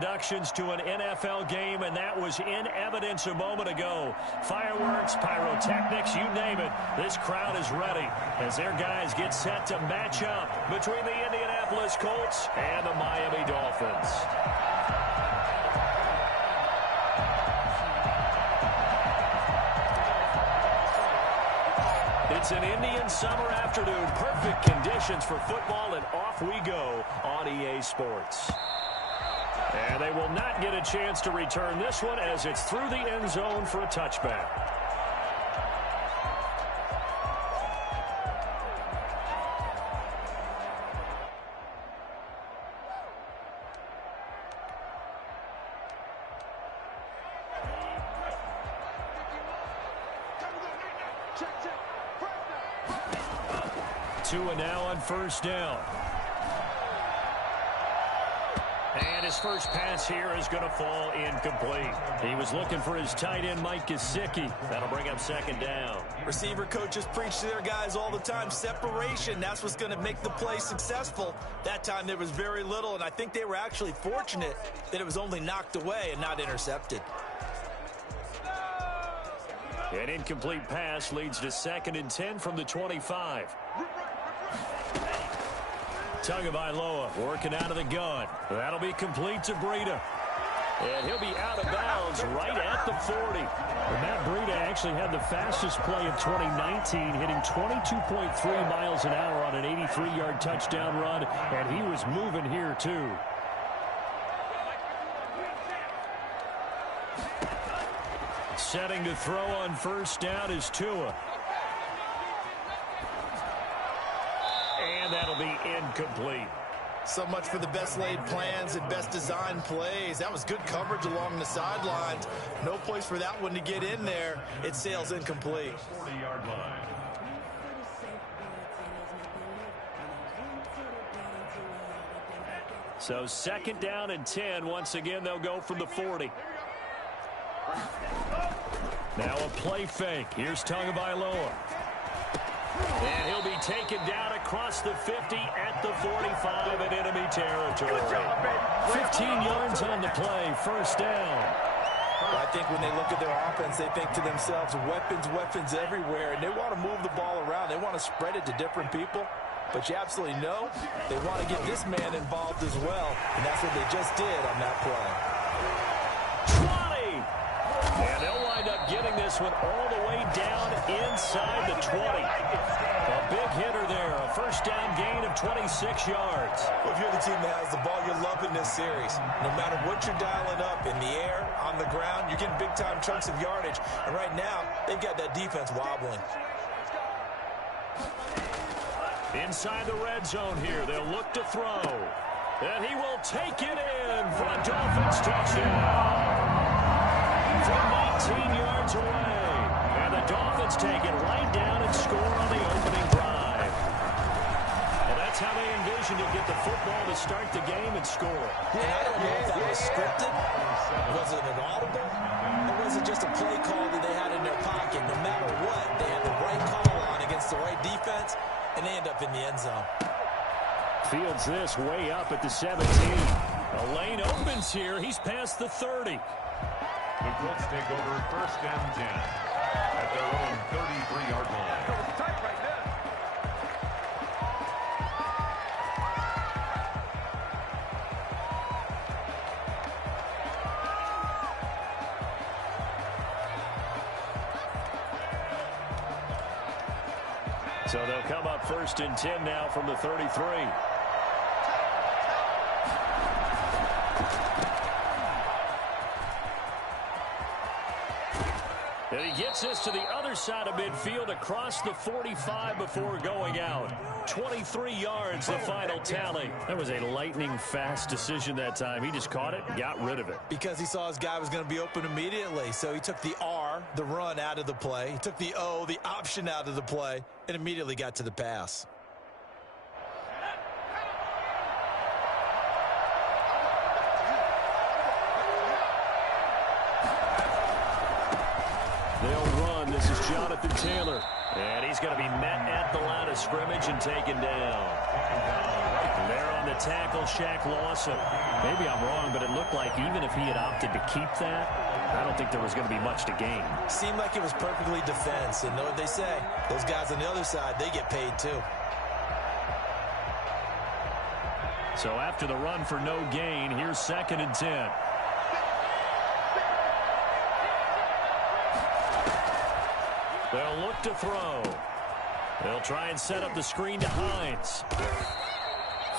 introductions to an NFL game, and that was in evidence a moment ago. Fireworks, pyrotechnics, you name it. This crowd is ready as their guys get set to match up between the Indianapolis Colts and the Miami Dolphins. It's an Indian summer afternoon. Perfect conditions for football, and off we go on EA Sports. And they will not get a chance to return this one as it's through the end zone for a touchback. Tua now on first down. And his first pass here is going to fall incomplete. He was looking for his tight end, Mike Gesicki. That'll bring up second down. Receiver coaches preach to their guys all the time. Separation, that's what's going to make the play successful. That time there was very little, and I think they were actually fortunate that it was only knocked away and not intercepted. An incomplete pass leads to 2nd and 10 from the 25. Tagovailoa working out of the gun. That'll be complete to Breida. And he'll be out of bounds right at the 40. And Matt Breida actually had the fastest play of 2019, hitting 22.3 miles an hour on an 83-yard touchdown run, and he was moving here too. Setting to throw on first down is Tua. And that'll be incomplete. So much for the best laid plans and best designed plays. That was good coverage along the sidelines. No place for that one to get in there. It sails incomplete. 40-yard line. So 2nd down and 10. Once again, they'll go from the 40. Now a play fake. Here's Tagovailoa. And he'll be taken down across the 50 at the 45 in enemy territory. 15 yards on the play, first down. Well, I think when they look at their offense, they think to themselves, weapons everywhere, and they want to move the ball around. They want to spread it to different people. But you absolutely know they want to get this man involved as well, and that's what they just did on that play. 20! And they'll wind up getting this one all the way down inside the 20. A big hitter there, a first down gain of 26 yards. Well, if you're the team that has the ball, you're loving this series. No matter what you're dialing up, in the air, on the ground, you're getting big-time chunks of yardage. And right now, they've got that defense wobbling. Inside the red zone here, they'll look to throw. And he will take it in for a Dolphins touchdown. From 19 yards away. And the Dolphins take it right down and score on the opening drive. Well, that's how they envisioned to get the football to start the game and score. And I don't know if that was scripted. Was it an audible? Or was it just a play call that they had in their pocket? No matter what, they had the right call on against the right defense, and they end up in the end zone. Fields this way up at the 17. A lane opens here. He's past the 30. The Colts take over 1st and 10 at their own 33-yard line. Tight right there. So they'll come up 1st and 10 now from the 33. And he gets this to the other side of midfield across the 45 before going out. 23 yards, the final tally. That was a lightning-fast decision that time. He just caught it and got rid of it. Because he saw his guy was going to be open immediately. So he took the R, the run, out of the play. He took the O, the option, out of the play, and immediately got to the pass. They'll run. This is Jonathan Taylor. And he's going to be met at the line of scrimmage and taken down. There on the tackle, Shaq Lawson. Maybe I'm wrong, but it looked like even if he had opted to keep that, I don't think there was going to be much to gain. Seemed like it was perfectly defense. And know what they say? Those guys on the other side, they get paid too. So after the run for no gain, here's 2nd and 10. They'll look to throw. They'll try and set up the screen to Hines.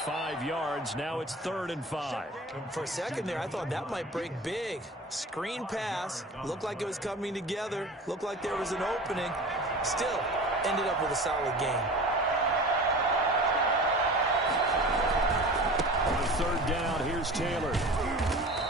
5 yards. Now it's 3rd and 5. For a second there, I thought that might break big. Screen pass. Looked like it was coming together. Looked like there was an opening. Still ended up with a solid game. On 3rd down, here's Taylor.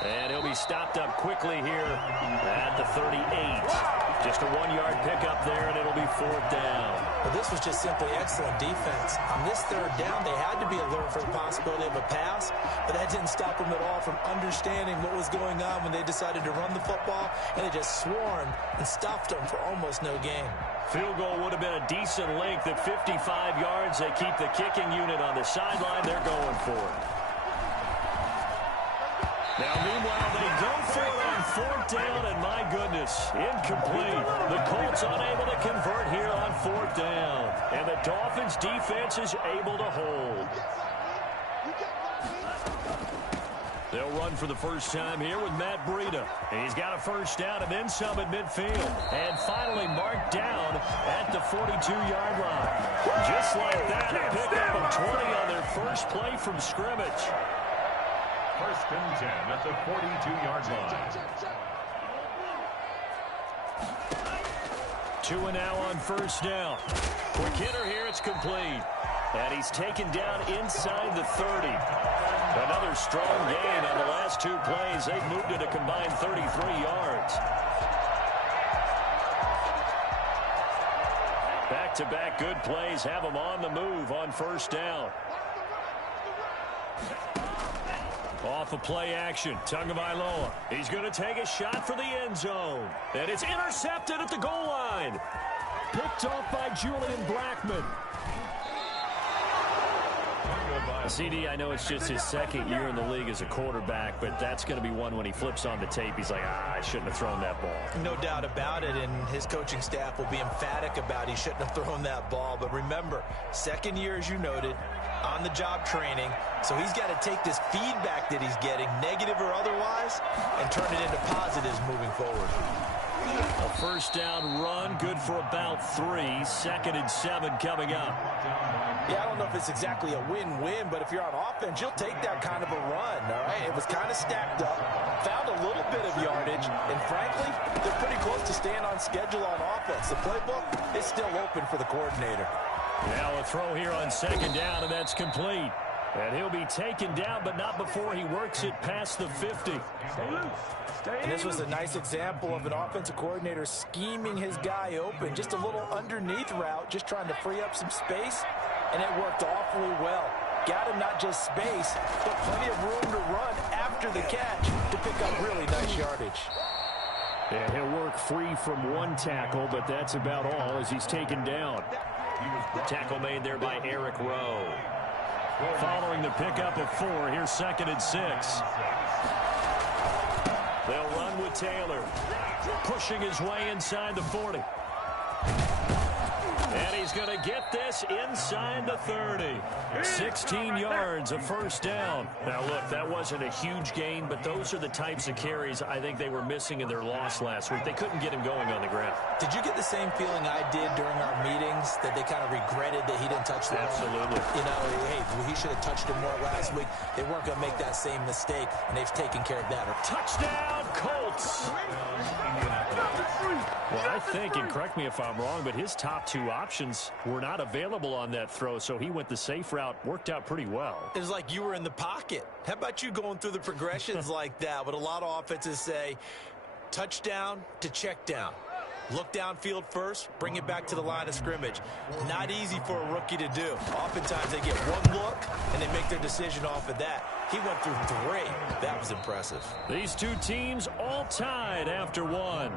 And he'll be stopped up quickly here at the 38. Just a 1-yard pickup there, and it'll be 4th down. But this was just simply excellent defense. On this 3rd down, they had to be alert for the possibility of a pass, but that didn't stop them at all from understanding what was going on when they decided to run the football, and they just swarmed and stuffed them for almost no gain. Field goal would have been a decent length at 55 yards. They keep the kicking unit on the sideline. They're going for it. Now, meanwhile, they go for it on 4th down, and my goodness, incomplete. The Colts unable to convert here on 4th down, and the Dolphins' defense is able to hold. They'll run for the first time here with Matt Breida. He's got a first down and then some at midfield, and finally marked down at the 42-yard line. Just like that, a pickup of 20 on their first play from scrimmage. 1st and 10 at the 42-yard line. 2 and now on 1st down. Quick hitter here, it's complete. And he's taken down inside the 30. Another strong gain on the last 2 plays. They've moved it a combined 33 yards. Back-to-back good plays have them on the move on 1st down. Off of play action, Tagovailoa. He's going to take a shot for the end zone. And it's intercepted at the goal line. Picked off by Julian Blackmon. CD, I know it's just his 2nd year in the league as a quarterback, but that's going to be one when he flips on the tape. He's like, I shouldn't have thrown that ball. No doubt about it, and his coaching staff will be emphatic about he shouldn't have thrown that ball. But remember, 2nd year, as you noted, on-the-job training, so he's got to take this feedback that he's getting, negative or otherwise, and turn it into positives moving forward. A first down run, good for about 3. 2nd and 7 coming up. Yeah, I don't know if it's exactly a win-win, but if you're on offense, you'll take that kind of a run, all right? It was kind of stacked up, found a little bit of yardage, and frankly, they're pretty close to staying on schedule on offense. The playbook is still open for the coordinator. Now a throw here on 2nd down, and that's complete. And he'll be taken down, but not before he works it past the 50. And this was a nice example of an offensive coordinator scheming his guy open. Just a little underneath route, just trying to free up some space, and it worked awfully well. Got him not just space, but plenty of room to run after the catch to pick up really nice yardage. And he'll work free from 1 tackle, but that's about all as he's taken down. The tackle made there by Eric Rowe. Following the pickup of 4, here's 2nd and 6. They'll run with Taylor, pushing his way inside the 40. And he's going to get this inside the 30. 16 yards, a first down. Now, look, that wasn't a huge gain, but those are the types of carries I think they were missing in their loss last week. They couldn't get him going on the ground. Did you get the same feeling I did during our meetings, that they kind of regretted that he didn't touch the ball? Absolutely. You know, hey, he should have touched him more last week. They weren't going to make that same mistake, and they've taken care of that. Touchdown, Colts! Well, I think, and correct me if I'm wrong, but his top 2 options were not available on that throw, so he went the safe route. Worked out pretty well. It was like you were in the pocket. How about you going through the progressions like that? What a lot of offenses say, touchdown to check down. Look downfield first, bring it back to the line of scrimmage. Not easy for a rookie to do. Oftentimes they get 1 look, and they make their decision off of that. He went through 3. That was impressive. These 2 teams all tied after 1.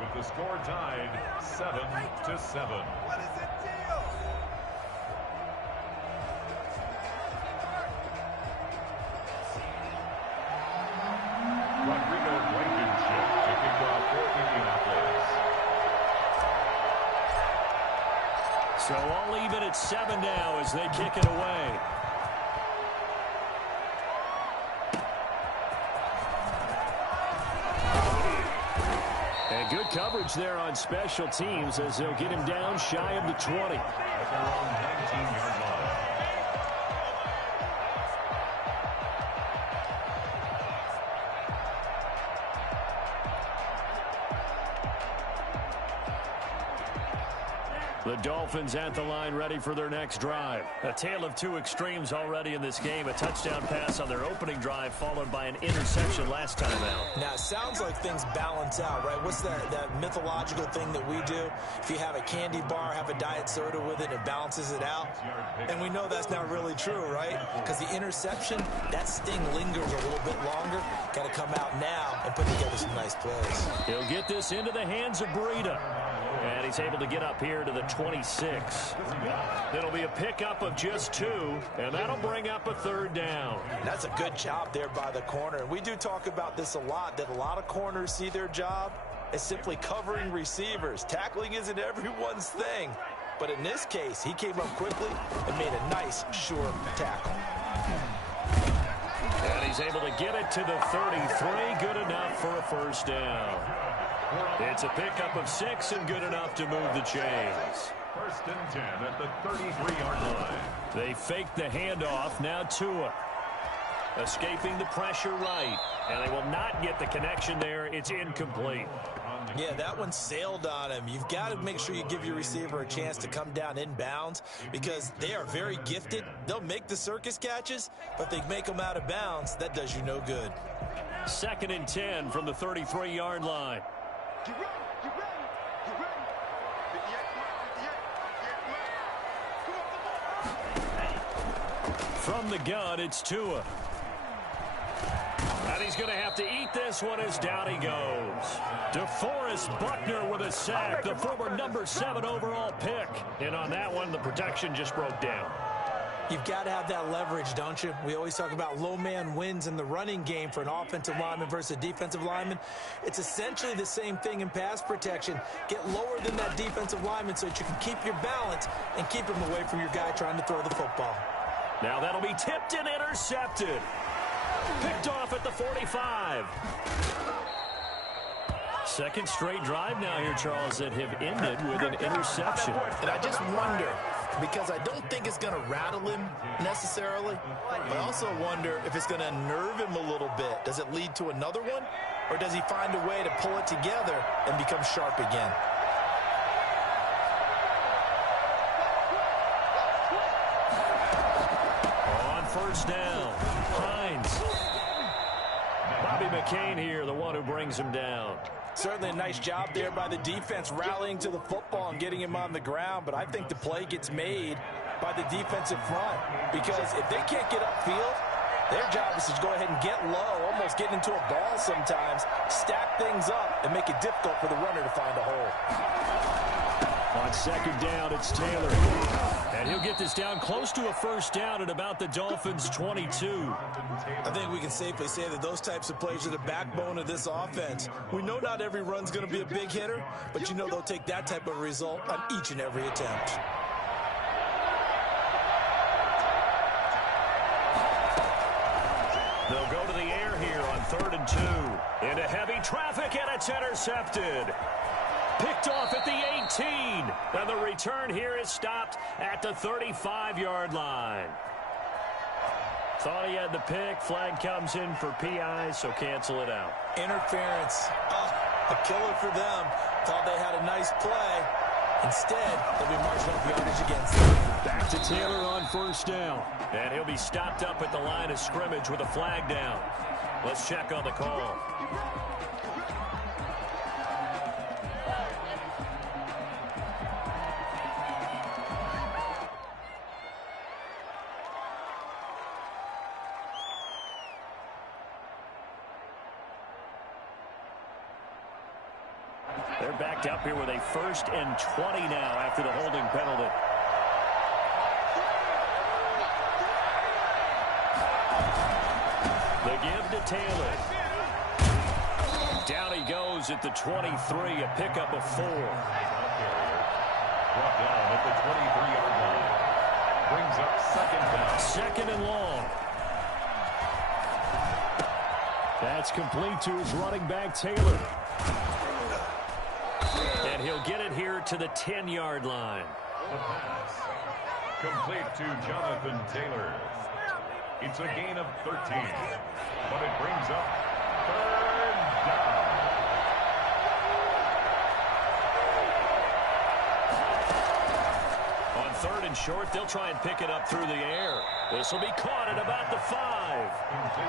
with the score tied 7-7. What is the deal? Rodrigo Blankenship to kick off for Indianapolis. So all even at 7 now as they kick it away. And good coverage there on special teams as they'll get him down shy of the 20. At their own 19-yard line. The Dolphins at the line ready for their next drive. A tale of two extremes already in this game. A touchdown pass on their opening drive followed by an interception last time out. Now, it sounds like things balance out, right? What's that mythological thing that we do? If you have a candy bar, have a diet soda with it, it balances it out. And we know that's not really true, right? Because the interception, that sting lingers a little bit longer. Got to come out now and put together some nice plays. He'll get this into the hands of Breida. And he's able to get up here to the 26. It'll be a pickup of just 2, and that'll bring up a third down. That's a good job there by the corner. And we do talk about this a lot, that a lot of corners see their job as simply covering receivers. Tackling isn't everyone's thing. But in this case, he came up quickly and made a nice, sure tackle. And he's able to get it to the 33. Good enough for a first down. It's a pickup of 6 and good enough to move the chains. 1st and 10 at the 33-yard line. They fake the handoff. Now Tua. Escaping the pressure right. And they will not get the connection there. It's incomplete. Yeah, that one sailed on him. You've got to make sure you give your receiver a chance to come down inbounds because they are very gifted. They'll make the circus catches, but if they make them out of bounds, that does you no good. 2nd and 10 from the 33-yard line. Get ready, get ready, get ready. 58, 58, get ready. From the gun, it's Tua. And he's going to have to eat this one as down he goes. DeForest Buckner with a sack, the former number 7 overall pick. And on that one, the protection just broke down. You've got to have that leverage, don't you? We always talk about low man wins in the running game for an offensive lineman versus a defensive lineman. It's essentially the same thing in pass protection. Get lower than that defensive lineman so that you can keep your balance and keep him away from your guy trying to throw the football. Now that'll be tipped and intercepted. Picked off at the 45. Second straight drive now here, Charles, that have ended with an interception. And I just wonder, because I don't think it's going to rattle him necessarily, but I also wonder if it's going to unnerve him a little bit. Does it lead to another one? Or does he find a way to pull it together and become sharp again? On first down, Hines. Bobby McCain here, the one who brings him down. Certainly a nice job there by the defense rallying to the football and getting him on the ground, but I think the play gets made by the defensive front because if they can't get upfield, their job is to go ahead and get low, almost get into a ball sometimes, stack things up, and make it difficult for the runner to find a hole. On second down, it's Taylor. And he'll get this down close to a first down at about the Dolphins' 22. I think we can safely say that those types of plays are the backbone of this offense. We know not every run's going to be a big hitter, but you know they'll take that type of result on each and every attempt. They'll go to the air here on 3rd and 2. Into heavy traffic, and it's intercepted. Picked off at the 18. And the return here is stopped at the 35-yard line. Thought he had the pick. Flag comes in for PI, so cancel it out. Interference. A killer for them. Thought they had a nice play. Instead, they'll be marching up yardage against them. Back to Taylor on first down. And he'll be stopped up at the line of scrimmage with a flag down. Let's check on the call. They're backed up here with a 1st and 20 now after the holding penalty. The give to Taylor. Down he goes at the 23, a pickup of 4. Brought down at the 23-yard line. Brings up 2nd down. 2nd and long. That's complete to his running back, Taylor. And he'll get it here to the 10-yard line. The pass. Complete to Jonathan Taylor. It's a gain of 13. But it brings up 3rd down. On 3rd and short, they'll try and pick it up through the air. This will be caught at about the 5.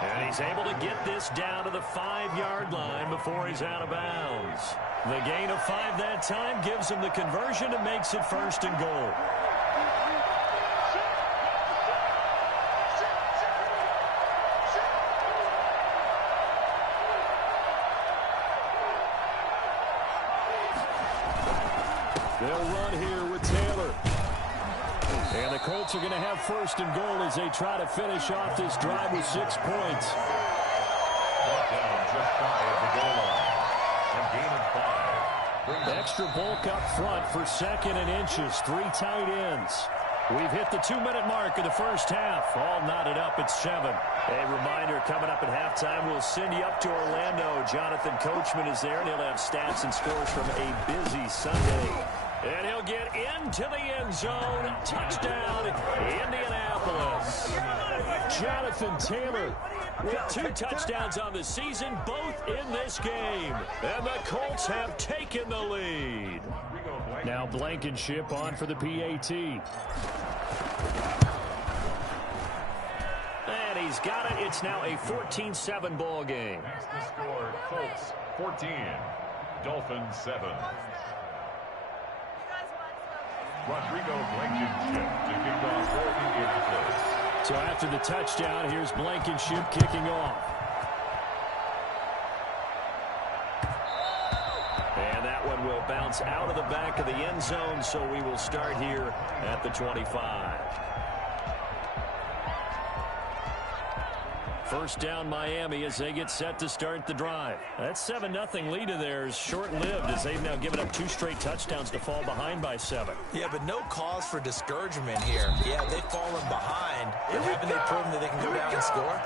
And he's able to get this down to the 5-yard line before he's out of bounds. The gain of 5 that time gives him the conversion and makes it 1st and goal. They'll run here with Taylor. And the Colts are going to have 1st and goal as they try to finish off this drive with 6 points. Brought down just shy of the goal line. A gain of 5. Extra bulk up front for 2nd and inches. 3 tight ends. We've hit the 2-minute mark of the first half. All knotted up at 7. A reminder, coming up at halftime, we'll send you up to Orlando. Jonathan Coachman is there, and he'll have stats and scores from a busy Sunday. And he'll get into the end zone. Touchdown, Indianapolis. Jonathan Taylor with 2 touchdowns on the season, both in this game. And the Colts have taken the lead. Now Blankenship on for the PAT. And he's got it. It's now a 14-7 ball game. That's the score. Colts 14. Dolphins 7. Rodrigo Blankenship to kick off for Indianapolis. So after the touchdown, here's Blankenship kicking off. And that one will bounce out of the back of the end zone, so we will start here at the 25. First down Miami as they get set to start the drive. That 7-0 lead of theirs short-lived as they've now given up 2 straight touchdowns to fall behind by 7. Yeah, but no cause for discouragement here. Yeah, they've fallen behind, but haven't they proven that they can go down and score?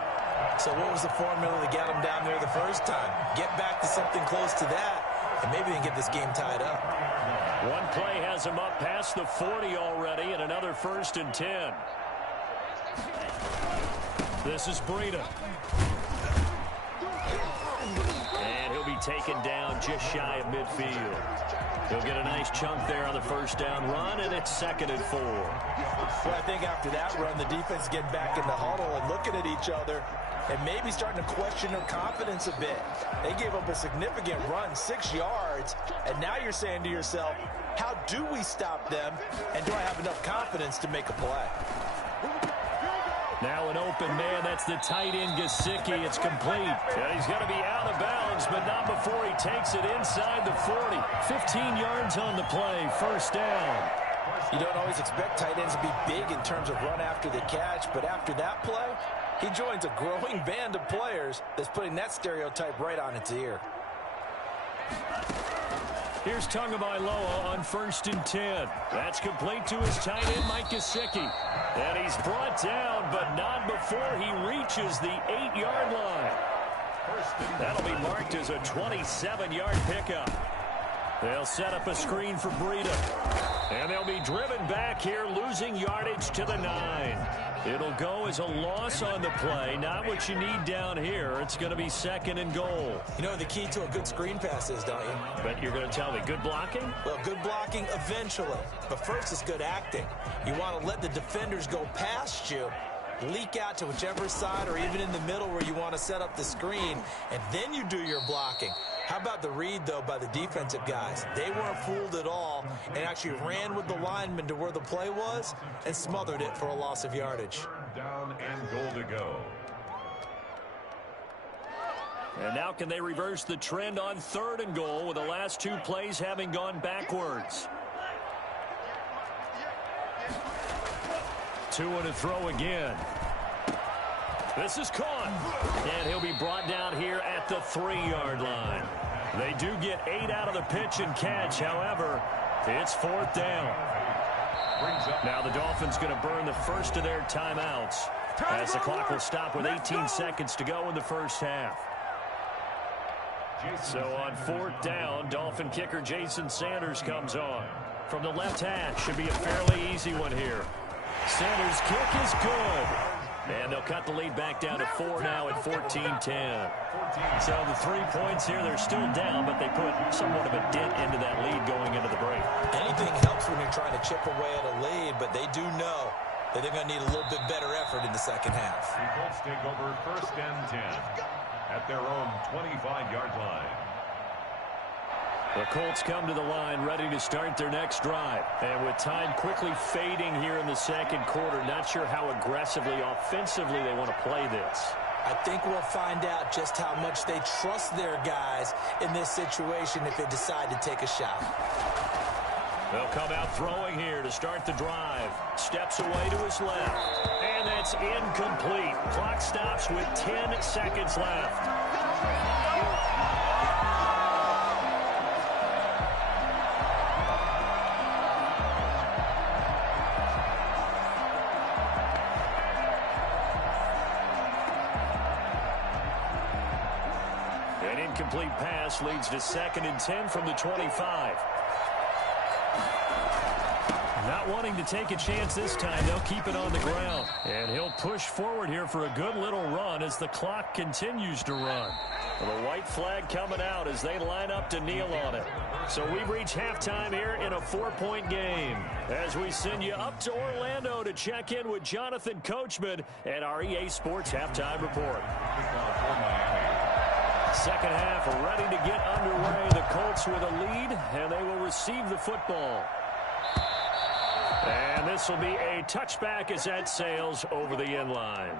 So what was the formula to get them down there the first time? Get back to something close to that, and maybe they can get this game tied up. One play has them up past the 40 already, and another 1st and 10. This is Breida. And he'll be taken down just shy of midfield. He'll get a nice chunk there on the first down run, and it's 2nd and 4. Well, I think after that run, the defense getting back in the huddle and looking at each other and maybe starting to question their confidence a bit. They gave up a significant run, 6 yards, and now you're saying to yourself, how do we stop them, and do I have enough confidence to make a play? Now an open man, that's the tight end Gesicki. It's complete. And he's going to be out of bounds, but not before he takes it inside the 40. 15 yards on the play, 1st down. You don't always expect tight ends to be big in terms of run after the catch, but after that play, he joins a growing band of players that's putting that stereotype right on its ear. Here's Tagovailoa on 1st and 10. That's complete to his tight end, Mike Gesicki. And he's brought down, but not before he reaches the 8-yard line. That'll be marked as a 27-yard pickup. They'll set up a screen for Breida. And they'll be driven back here, losing yardage to the 9. It'll go as a loss on the play. Not what you need down here. It's going to be 2nd and goal. You know the key to a good screen pass is, don't you? But you're going to tell me, good blocking? Well, good blocking eventually. But first is good acting. You want to let the defenders go past you, leak out to whichever side or even in the middle where you want to set up the screen, and then you do your blocking. How about the read, though, by the defensive guys? They weren't fooled at all and actually ran with the lineman to where the play was and smothered it for a loss of yardage. Down and goal to go. And now can they reverse the trend on 3rd and goal with the last 2 plays having gone backwards? 2 and a throw again. This is caught. And he'll be brought down here at the 3-yard line. They do get 8 out of the pitch and catch. However, it's 4th down. Now the Dolphins going to burn the first of their timeouts as the clock will stop with 18 seconds to go in the first half. So on 4th down, Dolphin kicker Jason Sanders comes on. From the left hash, should be a fairly easy one here. Sanders' kick is good. And they'll cut the lead back down to 4 now at 14-10. So the 3 points here, they're still down, but they put somewhat of a dent into that lead going into the break. Anything helps when you're trying to chip away at a lead, but they do know that they're going to need a little bit better effort in the second half. The Colts take over 1st and 10 at their own 25-yard line. The Colts come to the line ready to start their next drive. And with time quickly fading here in the second quarter, not sure how aggressively, offensively they want to play this. I think we'll find out just how much they trust their guys in this situation if they decide to take a shot. They'll come out throwing here to start the drive. Steps away to his left. And that's incomplete. Clock stops with 10 seconds left. An incomplete pass leads to 2nd and 10 from the 25. Not wanting to take a chance this time, they'll keep it on the ground. And he'll push forward here for a good little run as the clock continues to run. Well, the white flag coming out as they line up to kneel on it. So we've reached halftime here in a 4-point game. As we send you up to Orlando to check in with Jonathan Coachman and our EA Sports Halftime Report. Second half ready to get underway. The Colts with a lead, and they will receive the football. And this will be a touchback as that sails over the end line.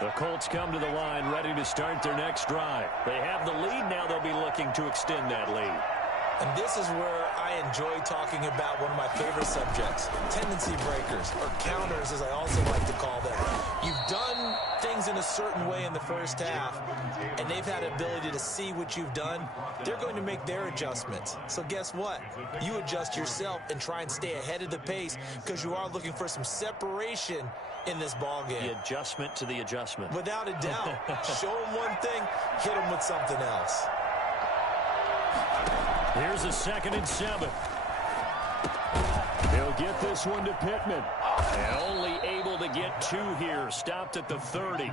The Colts come to the line ready to start their next drive. They have the lead now. They'll be looking to extend that lead. And this is where I enjoy talking about one of my favorite subjects, tendency breakers, or counters as I also like to call them. You've done things in a certain way in the first half, and they've had the ability to see what you've done. They're going to make their adjustments. So guess what? You adjust yourself and try and stay ahead of the pace because you are looking for some separation in this ball game. The adjustment to the adjustment. Without a doubt. Show them one thing, hit them with something else. Here's a 2nd and 7. He'll get this one to Pittman. And only able to get 2 here. Stopped at the 30.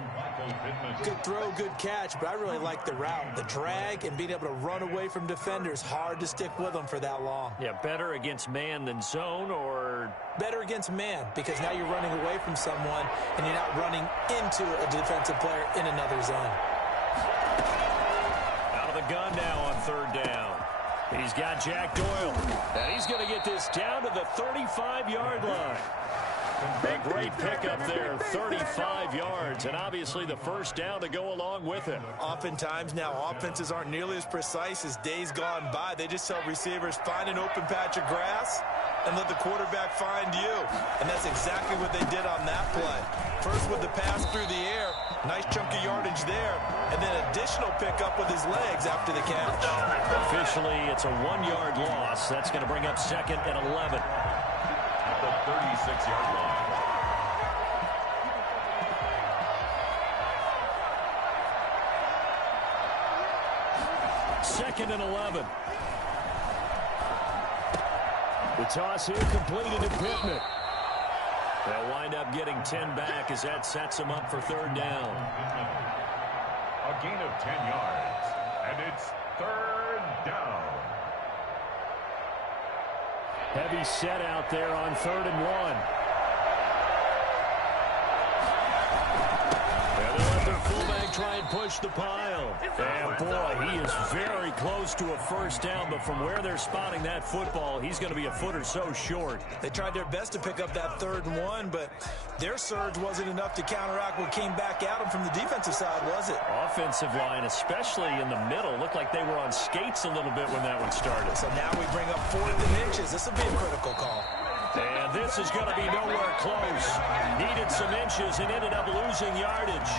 Good throw, good catch, but I really like the route. The drag and being able to run away from defenders. Hard to stick with them for that long. Yeah, better against man than zone, or? Better against man, because now you're running away from someone and you're not running into a defensive player in another zone. Out of the gun now on 3rd down. He's got Jack Doyle, and he's going to get this down to the 35-yard line. A great pickup there, 35 yards, and obviously the first down to go along with it. Oftentimes now offenses aren't nearly as precise as days gone by. They just tell receivers, find an open patch of grass and let the quarterback find you. And that's exactly what they did on that play. First with the pass through the air, nice chunk of yardage there, and then additional pickup with his legs after the catch. Officially, it's a 1-yard loss. That's going to bring up 2nd and 11. At the 36-yard line. 2nd and 11. The toss here completed to Pittman. They'll wind up getting 10 back as that sets them up for 3rd down. A gain of 10 yards, and it's 3rd down. Heavy set out there on 3rd and 1. And they'll let their fullback try and push the pile. And, boy, he is very close to a first down, but from where they're spotting that football, he's going to be a foot or so short. They tried their best to pick up that 3rd and 1, but their surge wasn't enough to counteract what came back at them from the defensive side, was it? Offensive line, especially in the middle, looked like they were on skates a little bit when that one started. So now we bring up 4th and inches. This will be a critical call. And this is going to be nowhere close. Needed some inches and ended up losing yardage.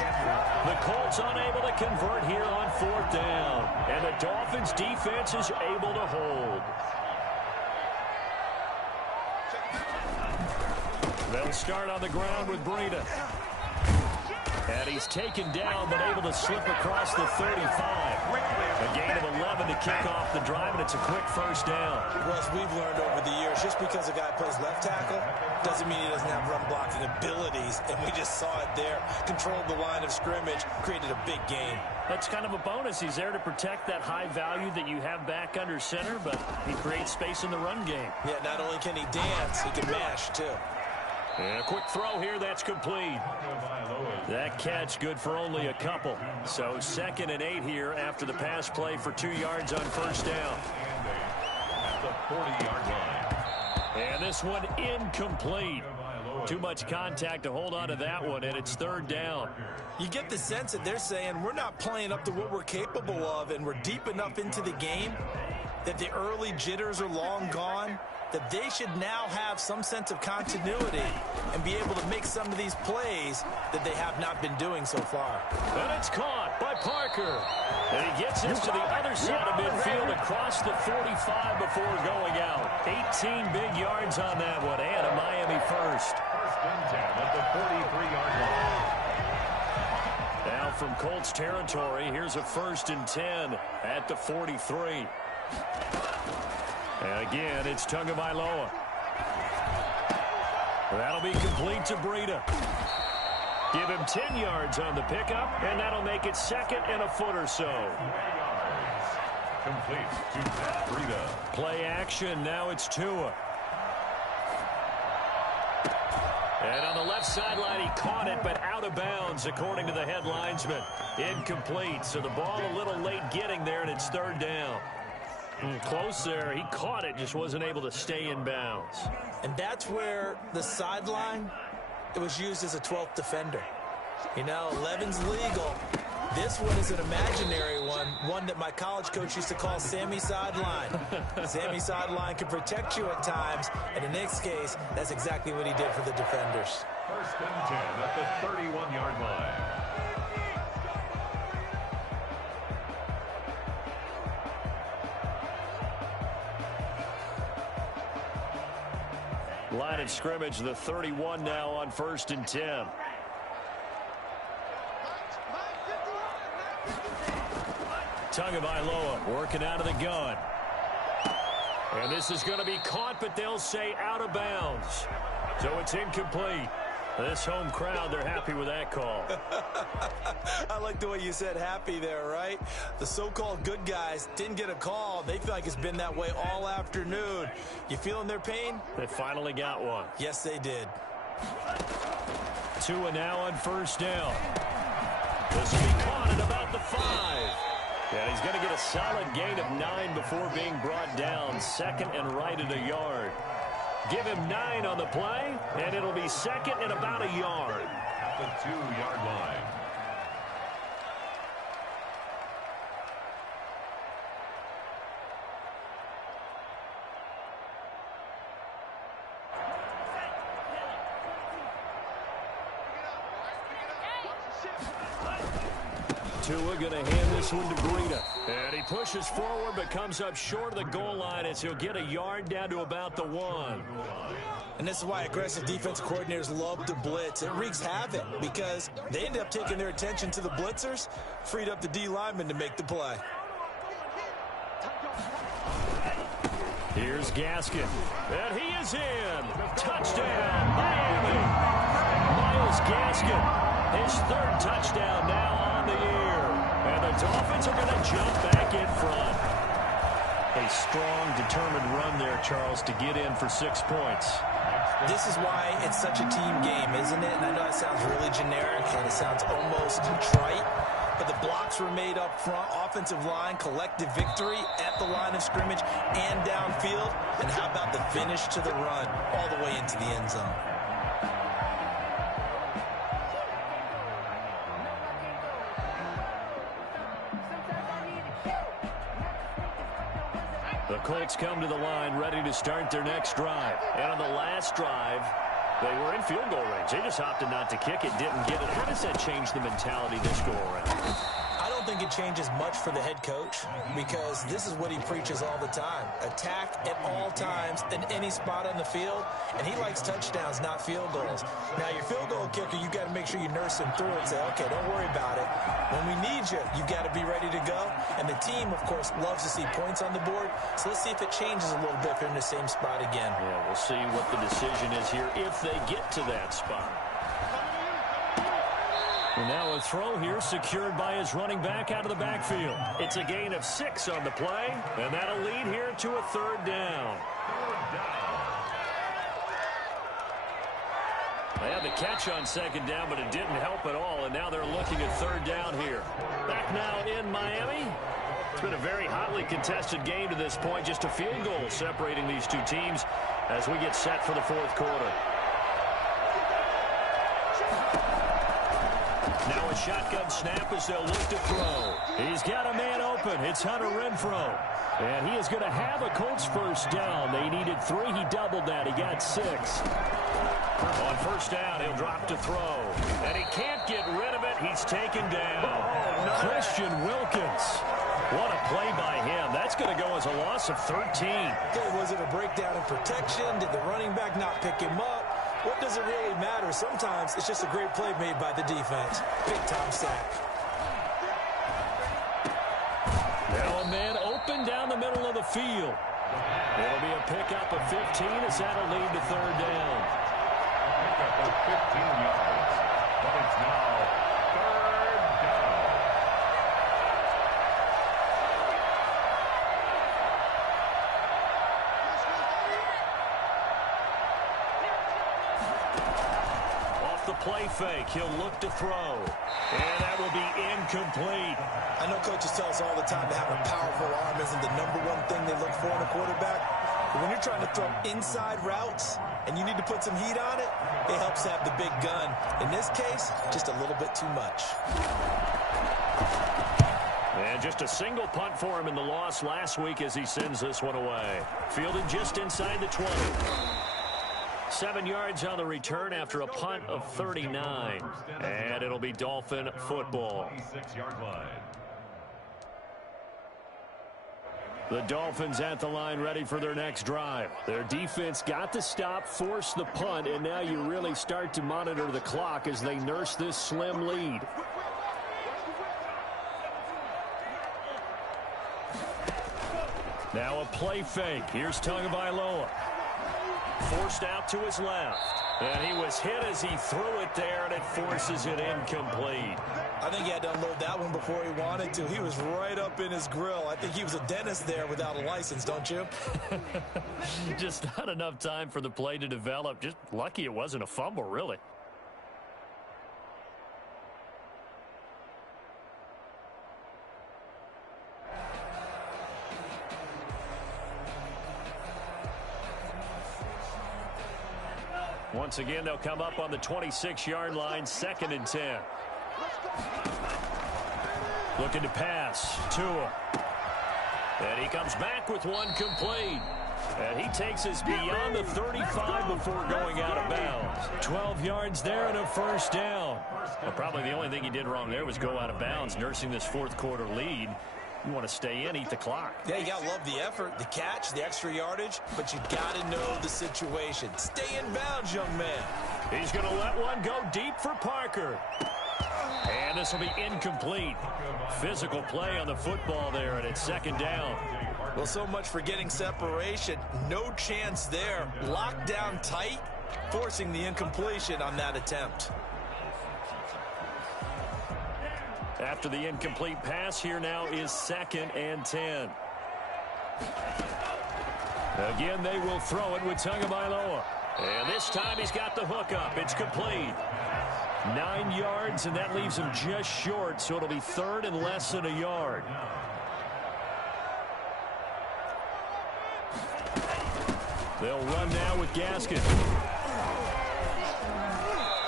The Colts unable to convert here on 4th down. And the Dolphins defense is able to hold. They'll start on the ground with Breida. And he's taken down, but able to slip across the 35. A gain of 11 to kick off the drive, and it's a quick first down. Well, as we've learned over the years, just because a guy plays left tackle doesn't mean he doesn't have run-blocking abilities, and we just saw it there. Controlled the line of scrimmage, created a big gain. That's kind of a bonus. He's there to protect that high value that you have back under center, but he creates space in the run game. Yeah, not only can he dance, he can mash, too. And a quick throw here, that's complete. That catch good for only a couple. So 2nd and 8 here after the pass play for 2 yards on first down. At the 40-yard line. And this one incomplete. Too much contact to hold on to that one, and it's 3rd down. You get the sense that they're saying we're not playing up to what we're capable of, and we're deep enough into the game that the early jitters are long gone, that they should now have some sense of continuity and be able to make some of these plays that they have not been doing so far. And it's caught by Parker. And he gets this to the other side of midfield across the 45 before going out. 18 big yards on that one, and a Miami first. 1st and 10 at the 43-yard line. Now from Colts territory, here's a 1st and 10 at the 43. And again, it's Tagovailoa. That'll be complete to Breida. Give him 10 yards on the pickup, and that'll make it 2nd and a foot or so. Complete to Matt Breida. Play action, now it's Tua. And on the left sideline, he caught it, but out of bounds, according to the head linesman. Incomplete, so the ball a little late getting there, and it's 3rd down. Close there. He caught it, just wasn't able to stay in bounds. And that's where the sideline, it was used as a 12th defender. You know, 11's legal. This one is an imaginary one that my college coach used to call Sammy Sideline. Sammy Sideline can protect you at times, and in this case, that's exactly what he did for the defenders. 1st and 10 at the 31-yard line. Line of scrimmage, the 31 now on 1st and 10. Tagovailoa working out of the gun. And this is going to be caught, but they'll say out of bounds. So it's incomplete. This home crowd, they're happy with that call. I like the way you said happy there, right? The so-called good guys didn't get a call. They feel like it's been that way all afternoon. You feeling their pain? They finally got one. Yes, they did. Tua now on 1st down. This will be caught at about the 5. Yeah, he's going to get a solid gain of 9 before being brought down. 2nd and right at a yard. Give him 9 on the play, and it'll be 2nd and about a yard. At the 2-yard line. Tua going to hand this one to Breida. And he pushes forward but comes up short of the goal line as he'll get a yard down to about the 1. And this is why aggressive defense coordinators love to blitz. It wreaks havoc because they end up taking their attention to the blitzers, freed up the D lineman to make the play. Here's Gaskin. And he is in. Touchdown, Miami. Myles Gaskin, his 3rd touchdown now on the year. And the Dolphins are going to jump back in front. A strong, determined run there, Charles, to get in for 6 points. This is why it's such a team game, isn't it? And I know it sounds really generic and it sounds almost trite, but the blocks were made up front. Offensive line, collective victory at the line of scrimmage and downfield. And how about the finish to the run all the way into the end zone? The Colts come to the line ready to start their next drive. And on the last drive, they were in field goal range. They just opted not to kick it, didn't get it. How does that change the mentality this go around? I don't think it changes much for the head coach because this is what he preaches all the time. Attack at all times in any spot on the field, and he likes touchdowns, not field goals. Now, your field goal kicker, you got to make sure you nurse him through and say, okay, don't worry about it. When we need you, you've got to be ready to go. And the team, of course, loves to see points on the board. So let's see if it changes a little bit if they're in the same spot again. Yeah, we'll see what the decision is here if they get to that spot. And now a throw here secured by his running back out of the backfield. It's a gain of 6 on the play, and that'll lead here to a 3rd down. They had the catch on 2nd down, but it didn't help at all, and now they're looking at 3rd down here. Back now in Miami. It's been a very hotly contested game to this point, just a field goal separating these two teams as we get set for the 4th quarter. Now a shotgun snap as they'll look to throw. He's got a man open. It's Hunter Renfrow. And he is going to have a Colts 1st down. They needed 3. He doubled that. He got 6. On 1st down, he'll drop to throw. And he can't get rid of it. He's taken down. Christian Wilkins. What a play by him. That's going to go as a loss of 13. Okay, was it a breakdown in protection? Did the running back not pick him up? What does it really matter? Sometimes it's just a great play made by the defense. Big-time sack. Now a man open down the middle of the field. It'll be a pickup of 15 as that'll lead to 3rd down. Pickup of 15 yards, but it's now 3rd down. The play fake. He'll look to throw. And that will be incomplete. I know coaches tell us all the time that having a powerful arm isn't the #1 thing they look for in a quarterback. But when you're trying to throw inside routes and you need to put some heat on it, it helps to have the big gun. In this case, just a little bit too much. And just a single punt for him in the loss last week as he sends this one away. Fielded just inside the 20. 7 yards on the return after a punt of 39. And it'll be Dolphin football. 26-yard line. The Dolphins at the line ready for their next drive. Their defense got the stop, forced the punt, and now you really start to monitor the clock as they nurse this slim lead. Now a play fake. Here's Tagovailoa. Forced out to his left. And he was hit as he threw it there, and it forces it incomplete. I think he had to unload that one before he wanted to. He was right up in his grill. I think he was a dentist there without a license, don't you? Just not enough time for the play to develop. Just lucky it wasn't a fumble, really. Once again, they'll come up on the 26-yard line, 2nd and 10. Looking to pass. Tua. And he comes back with one complete. And he takes us beyond the 35 before going out of bounds. 12 yards there and a 1st down. Well, probably the only thing he did wrong there was go out of bounds, nursing this 4th quarter lead. You want to stay in, eat the clock. Yeah, you got to love the effort, the catch, the extra yardage, but you got to know the situation. Stay in bounds, young man. He's going to let one go deep for Parker. And this will be incomplete. Physical play on the football there, and it's 2nd down. Well, so much for getting separation. No chance there. Locked down tight, forcing the incompletion on that attempt. After the incomplete pass, here now is 2nd and 10. Again, they will throw it with Tagovailoa. And this time he's got the hook up. It's complete. 9 yards, and that leaves him just short, so it'll be third and less than a yard. They'll run now with Gaskin.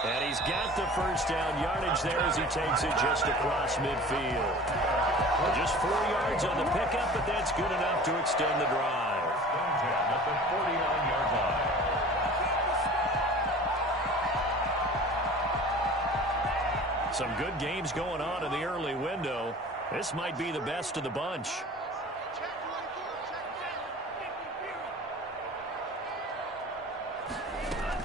And he's got the first down yardage there as he takes it just across midfield. Just 4 yards on the pickup, but that's good enough to extend the drive. At the 49-yard line. Some good games going on in the early window. This might be the best of the bunch.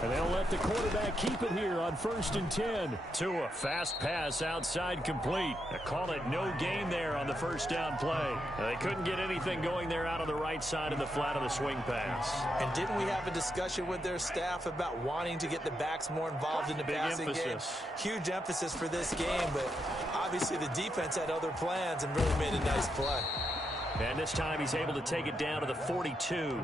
And they'll let the quarterback keep it here on 1st and 10. Tua, fast pass outside complete. They call it no gain there on the first down play. They couldn't get anything going there out of the right side of the flat of the swing pass. And didn't we have a discussion with their staff about wanting to get the backs more involved in the passing game? Huge emphasis for this game, but obviously the defense had other plans and really made a nice play. And this time he's able to take it down to the 42.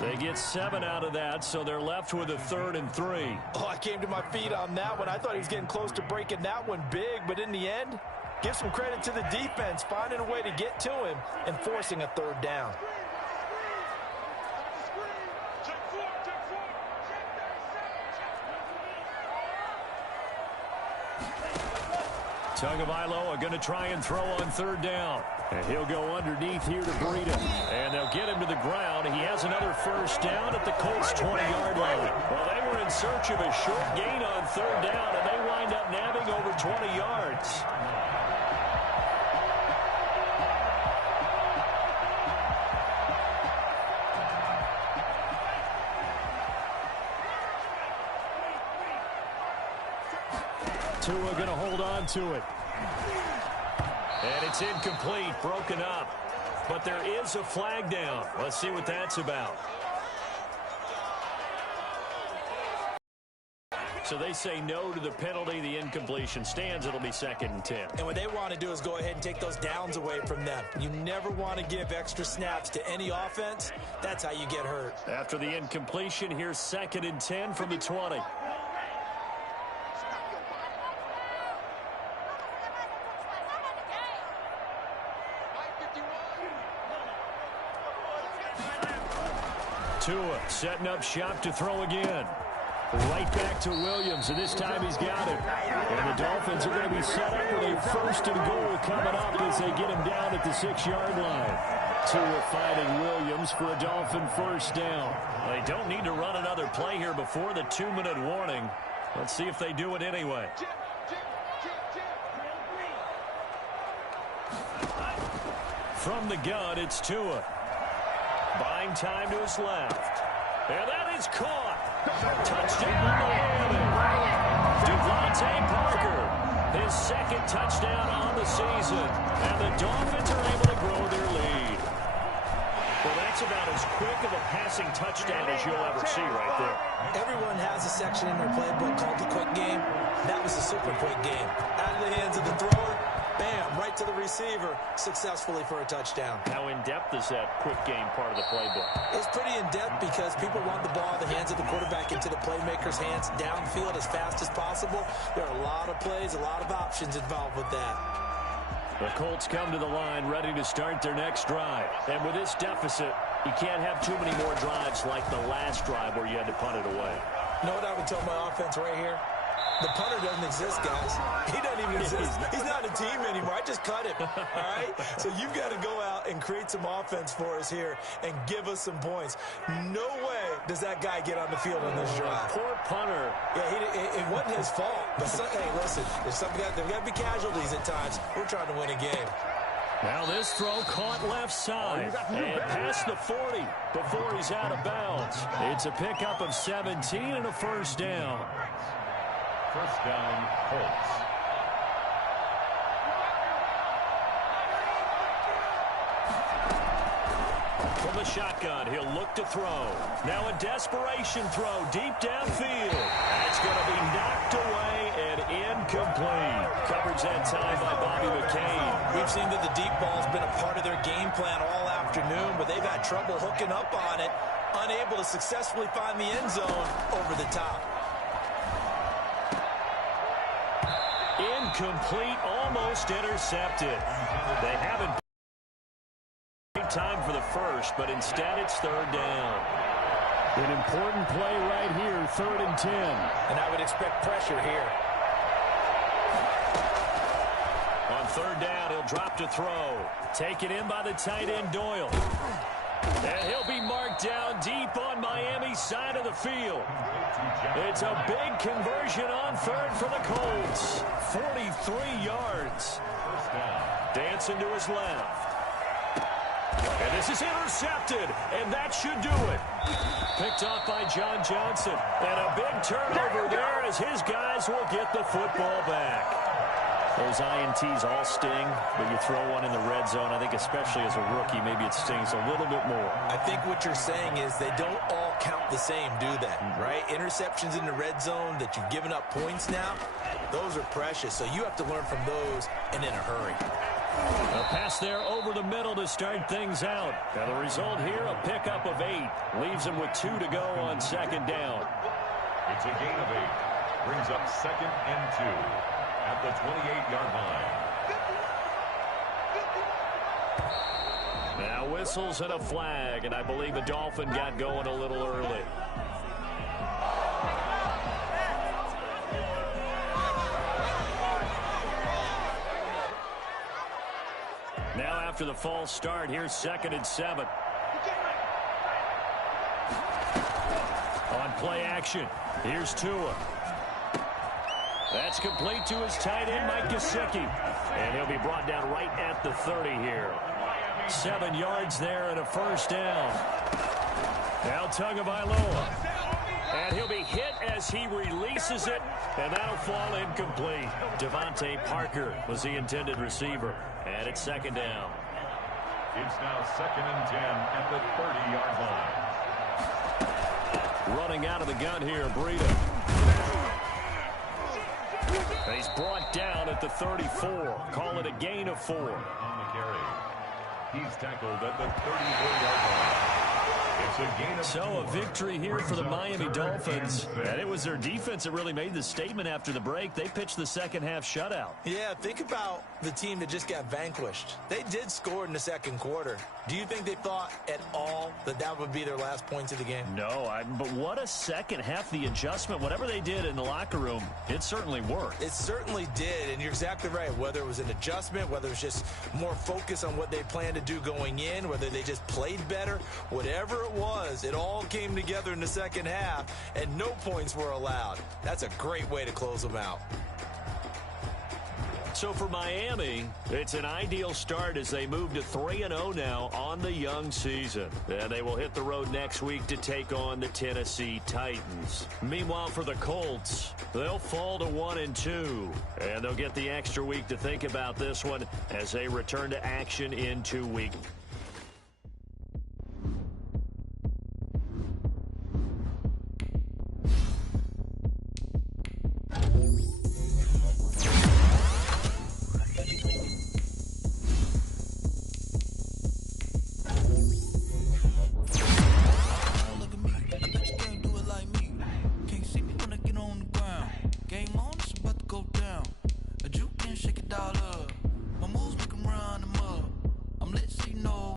They get 7 out of that, so they're left with a 3rd and 3. Oh, I came to my feet on that one. I thought he was getting close to breaking that one big, but in the end, give some credit to the defense, finding a way to get to him and forcing a 3rd down. Tagovailoa are going to try and throw on 3rd down. And he'll go underneath here to Breida. And they'll get him to the ground. He has another first down at the Colts' 20-yard line. Well, they were in search of a short gain on 3rd down, and they wind up nabbing over 20 yards. Tua going to hold on to it. And it's incomplete, broken up. But there is a flag down. Let's see what that's about. So they say no to the penalty. The incompletion stands. It'll be 2nd and 10. And what they want to do is go ahead and take those downs away from them. You never want to give extra snaps to any offense. That's how you get hurt. After the incompletion, here's 2nd and 10 from the 20. Tua setting up shop to throw again. Right back to Williams, and this time he's got it. And the Dolphins are going to be set up with a 1st and goal coming up as they get him down at the 6-yard line. Tua finding Williams for a Dolphin first down. They don't need to run another play here before the 2-minute warning. Let's see if they do it anyway. From the gun, it's Tua. Buying time to his left. And that is caught. Touchdown Miami. Devontae Parker. His 2nd touchdown on the season. And the Dolphins are able to grow their lead. Well, that's about as quick of a passing touchdown as you'll ever see right there. Everyone has a section in their playbook called the quick game. That was a super quick game. Out of the hands of the thrower. Bam, right to the receiver, successfully for a touchdown. How in-depth is that quick game part of the playbook? It's pretty in-depth because people want the ball in the hands of the quarterback into the playmaker's hands downfield as fast as possible. There are a lot of plays, a lot of options involved with that. The Colts come to the line ready to start their next drive. And with this deficit, you can't have too many more drives like the last drive where you had to punt it away. You know what I would tell my offense right here? The punter doesn't exist, guys. He doesn't even exist. He's not a team anymore. I just cut him, all right? So you've got to go out and create some offense for us here and give us some points. No way does that guy get on the field on this drive. Poor punter. Yeah, it wasn't his fault. But, hey, listen, there's got to be casualties at times. We're trying to win a game. Now this throw caught left side and past the 40 before he's out of bounds. It's a pickup of 17 and a first down. First down, Colts. From the shotgun, he'll look to throw. Now a desperation throw deep downfield. That's going to be knocked away and incomplete. Coverage that time by Bobby McCain. We've seen that the deep ball's been a part of their game plan all afternoon, but they've had trouble hooking up on it, unable to successfully find the end zone over the top. Incomplete, almost intercepted. They haven't time for the first, but instead it's third down. An important play right here, 3rd and 10. And I would expect pressure here. On third down, he'll drop to throw. Taken in by the tight end, Doyle. And he'll be marked down deep on Miami's side of the field. It's a big conversion on third for the Colts. 43 yards. Dancing to his left. And this is intercepted, and that should do it. Picked off by John Johnson. And a big turnover there as his guys will get the football back. Those INTs all sting, but you throw one in the red zone, I think especially as a rookie, maybe it stings a little bit more. I think what you're saying is they don't all count the same, do they? Right? Interceptions in the red zone that you've given up points now, those are precious. So you have to learn from those and in a hurry. A pass there over the middle to start things out. Now the result here, a pickup of 8. Leaves him with 2 to go on second down. It's a gain of 8. Brings up 2nd and 2 at the 28-yard line. Now whistles and a flag, and I believe the Dolphin got going a little early. Now after the false start, here's 2nd and 7. On play action, here's Tua. That's complete to his tight end, Mike Gesicki. And he'll be brought down right at the 30 here. 7 yards there and a first down. Now Tagovailoa. And he'll be hit as he releases it, and that'll fall incomplete. Devontae Parker was the intended receiver. And it's 2nd down. It's now 2nd and 10 at the 30-yard line. Running out of the gun here, Breida. He's brought down at the 34. Call it a gain of 4. On the carry. He's tackled at the 34-yard line. It's a gain of 4. So a victory here for the Miami Dolphins. And it was their defense that really made the statement after the break. They pitched the second-half shutout. Yeah, think about the team that just got vanquished. They did score in the second quarter. Do you think they thought at all that that would be their last points of the game? No, but what a second half. The adjustment, whatever they did in the locker room, it certainly worked. It certainly did, and you're exactly right. Whether it was an adjustment, whether it was just more focus on what they planned to do going in, whether they just played better, whatever it was, it all came together in the second half, and no points were allowed. That's a great way to close them out. So for Miami, it's an ideal start as they move to 3-0 now on the young season. And they will hit the road next week to take on the Tennessee Titans. Meanwhile, for the Colts, they'll fall to 1-2. And they'll get the extra week to think about this one as they return to action in 2 weeks.